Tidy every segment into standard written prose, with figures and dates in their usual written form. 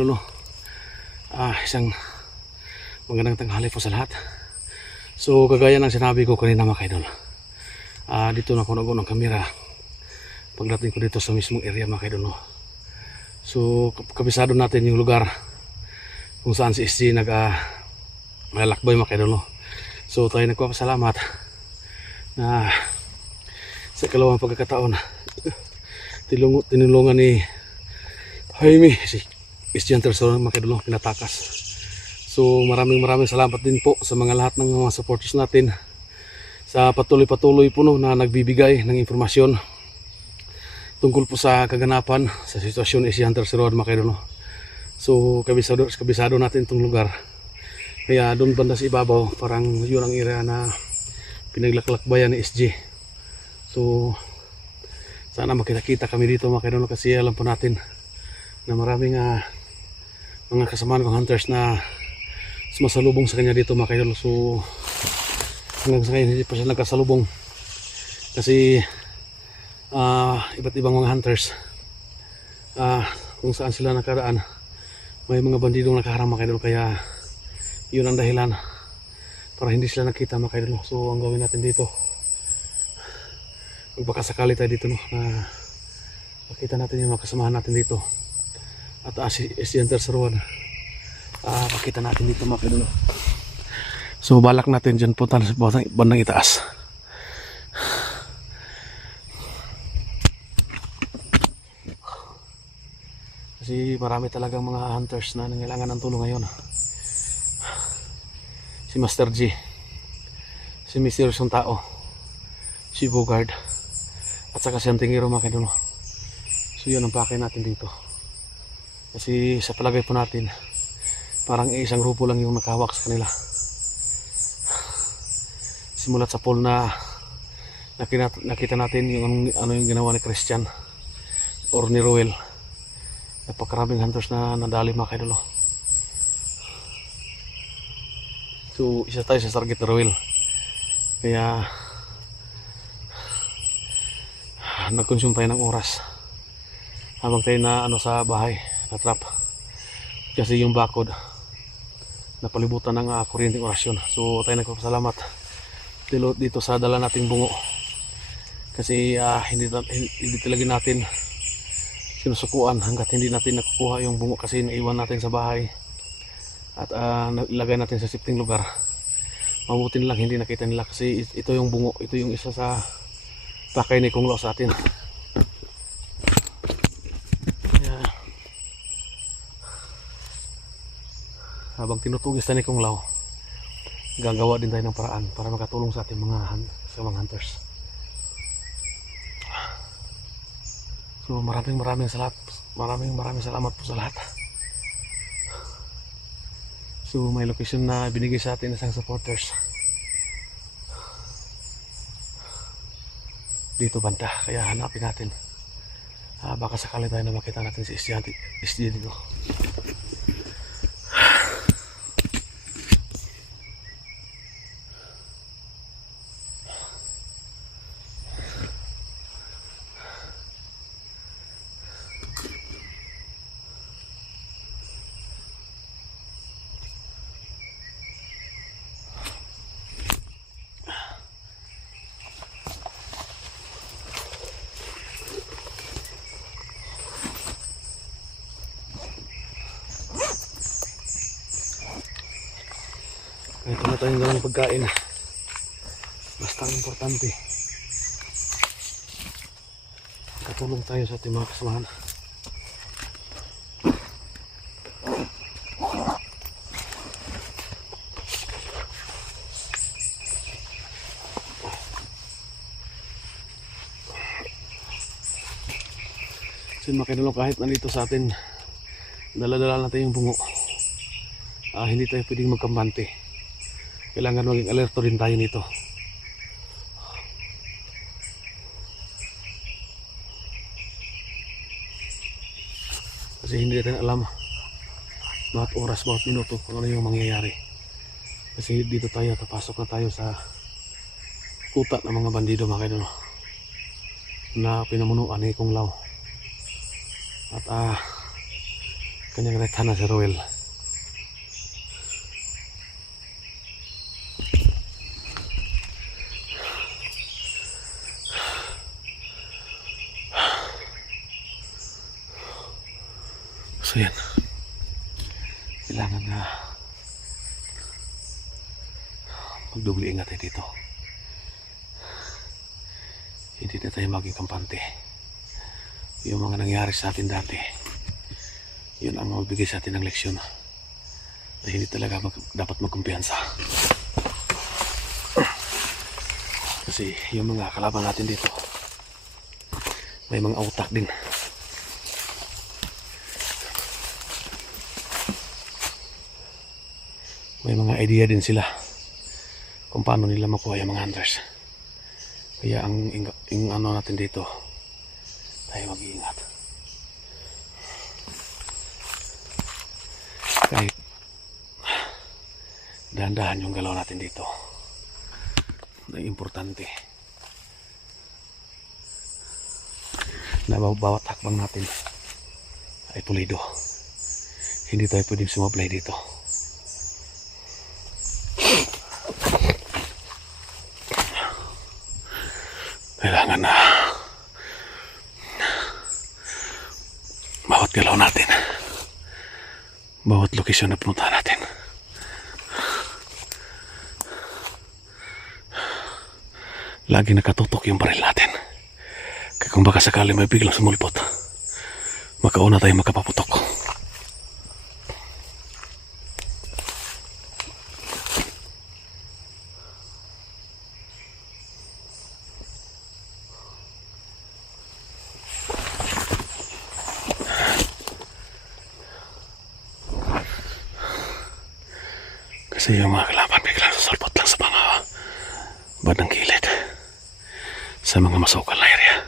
idol, no? Isang magandang tanghali po sa lahat. So kagaya ng sinabi ko kanina mga idol, dito na ako nago ng kamera pagdating ko dito sa mismong area mga idol, no? So kabisado natin yung lugar kung saan si SG naglalakbay mga idol, no? So tayo nagpapasalamat na sa kalawang pagkakataon tinulungan ni Jaime si SG Hunter sa mga idol, no? Pinatakas. So maraming salamat din po sa mga lahat ng mga supporters natin sa patuloy po, no, na nagbibigay ng informasyon tungkol po sa kaganapan sa sitwasyon SG Hunter Road mga idol, no? So kabisado natin itong lugar, kaya doon banda sa ibabaw parang yun ang area na pinaglaklakbayan ni SG. So sana makita kami dito mga idol, kasi alam po natin na maraming mga kasamaan kong hunters na sumasalubong sa kanya dito mga idol. So hanggang sa ngayon hindi pa siya nagkasalubong kasi iba't ibang mga hunters kung saan sila nakaraan may mga bandidong nakaharang mga idol, kaya yun ang dahilan para hindi sila nakita mga idol. So ang gawin natin dito, magpakasakali tayo dito, no, na makita natin yung mga kasamahan natin dito at si SG Hunter Road, makita natin dito mga idol. So balak natin dyan punta sa bandang itaas. Kasi marami talagang mga hunters na nangailangan ng tulong ngayon. Si Master G, si Misteryosong Tao, si Bogard, at saka si Antingero mga idol. So yun ang pakay natin dito, kasi sa palagay po natin parang isang grupo lang yung nakahawak sa kanila. Simulat sa poll na nakita natin yung ano yung ginawa ni Christian or ni Roel, napakaraming hunters na nadali mga idol. So isa tayo sa target ni Roel, kaya nag-consume tayo ng oras habang tayo na sa bahay na trap, kasi yung bakod napalibutan ng kuryenteng orasyon. So tayo nagpapasalamat dito sa dala nating bungo, kasi hindi talaga natin sinusukuan hanggat hindi natin nakukuha yung bungo, kasi naiwan natin sa bahay at ilagay natin sa sifting lugar. Mabuti lang hindi nakita nila, kasi ito yung bungo, ito yung isa sa pakay ni Kung Lao sa atin. Habang tinutugis na ni Kung Lao, gagawa din tayo ng paraan para makatulong sa ating mga hunters. So maraming salamat po sa lahat. So may location na binigay sa atin isang supporters dito banda, kaya hanapin natin. Baka sakali tayo na makita natin si SG dito. Ito na tayong dalang pagkain, basta ang importante katulong tayo sa ating mga kasamahan. So makidulong, kahit nandito sa atin dala-dala natin yung bungo, hindi tayo pwedeng magkambante. Kailangan maging alerto din tayo nito. Kasi hindi natin alam bawat oras, bawat minuto kung ano yung mangyayari. Kasi dito tayo, tapasok na tayo sa kuta ng mga bandido mga idol na pinamunuan ni Kung Lao. At Kanyang rethana si Roel. So yan, kailangan na magdubli ingat tayo dito. Hindi na tayo maging kampante. Yung mga nangyari sa atin dati, yun ang mabibigay sa atin ng leksyon na hindi talaga dapat magkumpiyansa. Kasi yung mga kalaban natin dito, may mga utak din. May mga idea din sila kung paano nila makuha yung mga hunters. Kaya ang ano natin dito, tayo mag-iingat. Kahit dahan-dahan yung galaw natin dito, na importante na bawat hakbang natin ay pulido. Hindi tayo pwedeng sumablay dito. Kailangan na bawat galaw natin, bawat lokasyon na punta natin, lagi nakatutok yung baril natin. Kaya kung baka sakali may biglang sumulpot, makauna tayo makapaputok. Kasi yung mga kalaban biglang susulpot lang sa mga bandang gilid, sa mga masukal na area.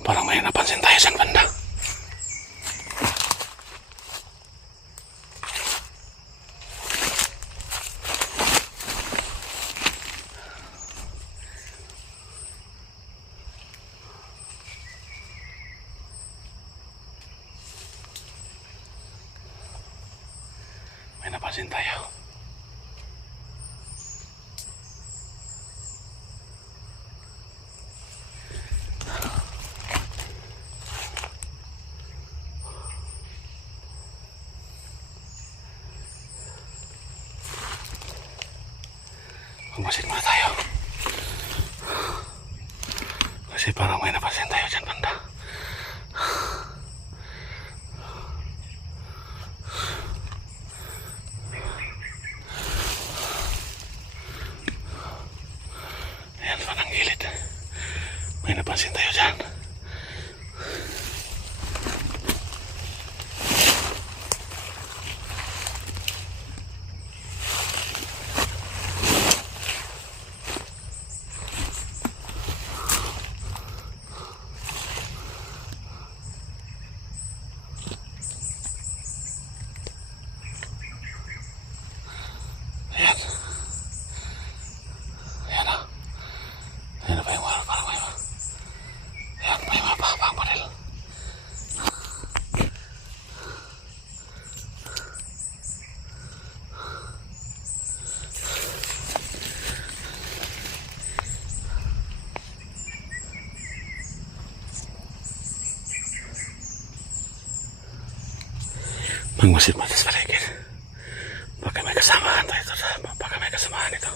Parang may napansin tayo sa banda. May napansin tayo. Kumasin muna tayo. Kasi parang may napansin tayo dyan banda. Ayan pa ng gilid. May napansin tayo dyan. Ayan. Ayan na. Ayan na pa yung wala. Parang may ma. Ayan, may mapapang baril. Magmasid mo sa paligid. Baka may kasamaan tayo ito. Baka may kasamaan ito.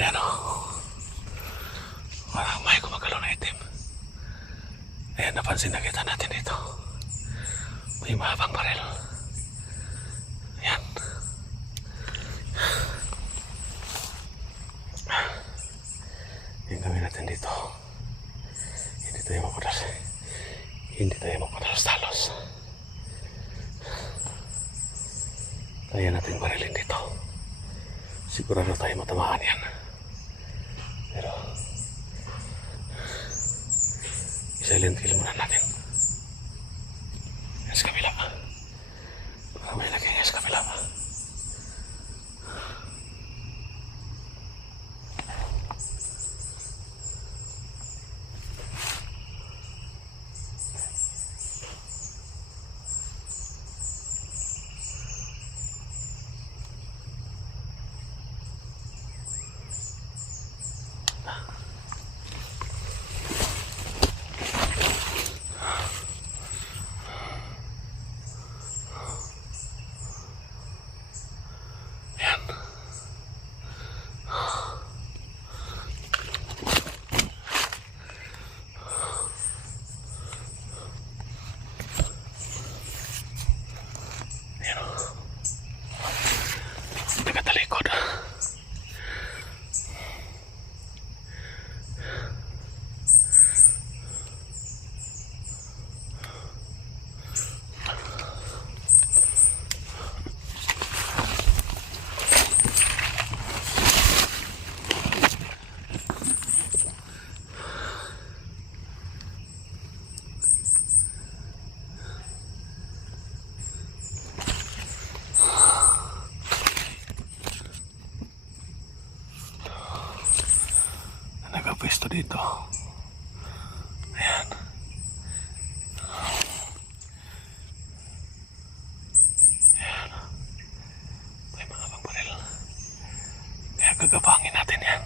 Ayan o. May gumagalaw na itim. Ayan, napansin na kita natin ito. May mahabang baril. Ayan. Yung gawin natin dito. Hindi tayo mapadalos-talos. Kaya natin barilin dito. Sigurado tayo matamaan yan. Pero i-silent kill muna natin. Yan sa kabila. Baka may lagay yan sa kabila. Nakatalikod. Nagapwesto dito. Ayan. Ayan. May mga baril. Kaya gagapangin natin yan.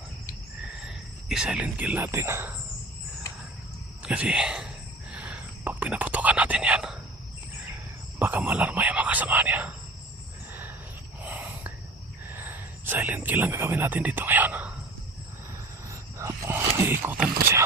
I-silent kill natin. Kasi pag pinaputokan natin yan, baka malarma yung mga kasama niya. Silent kill ang gagawin natin dito ngayon. Iikutan ko siya.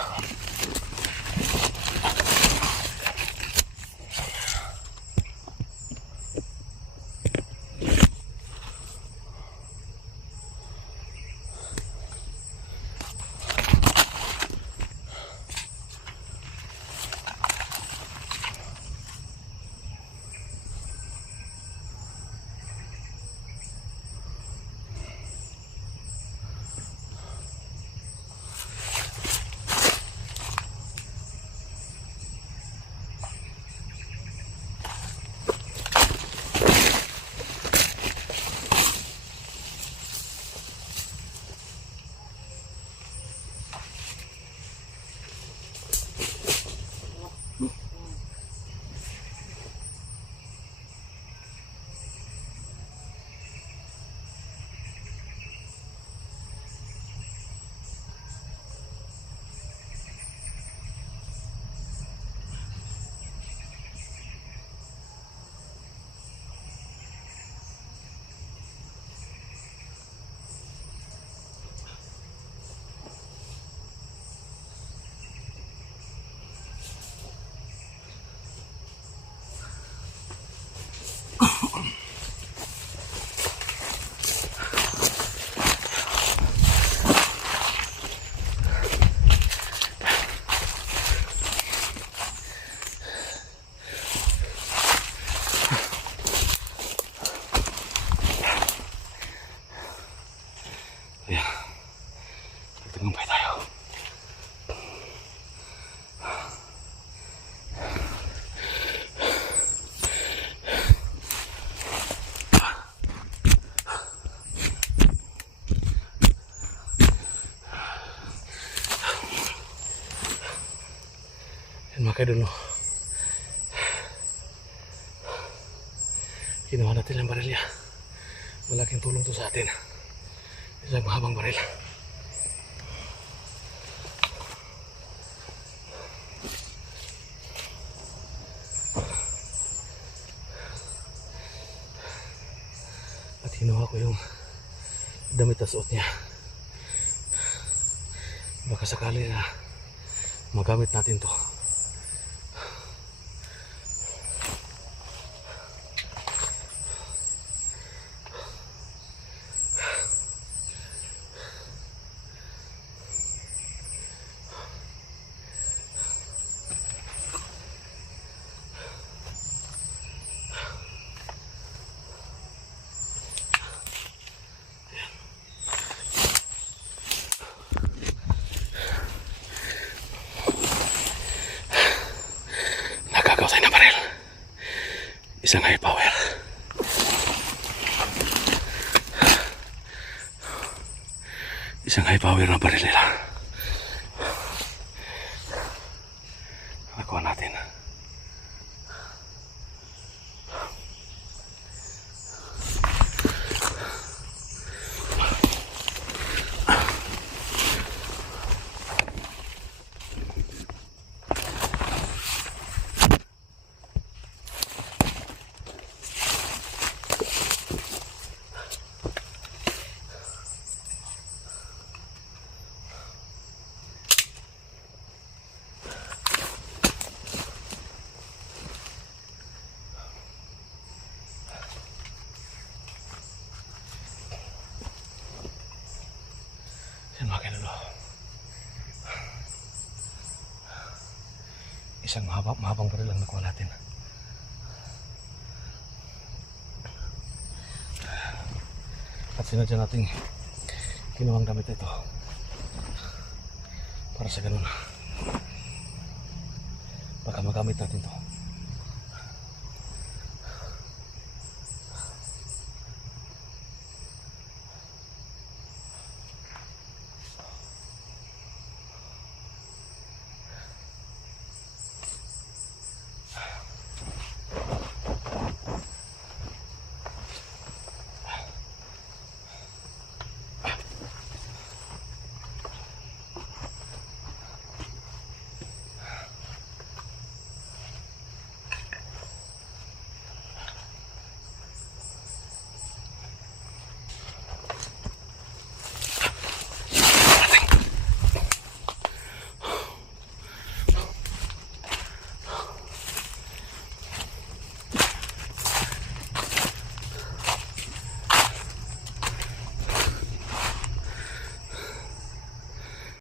Tagumpay tayo. Yan mga kaidol, no? Kinuha natin ang barilya. Malaking tulong to sa atin. Isang mahabang baril. At kinuha ko yung damit na suot niya. Baka sakali na magamit natin to. Nakakausay na baril. Isang high power. Isang high power na baril nila. Nakuha natin. Yan mga kaidol. Isang mahabang baril lang nakuha natin. At sinadya natin kinuhang gamit ito para sa ganun baka magamit natin to.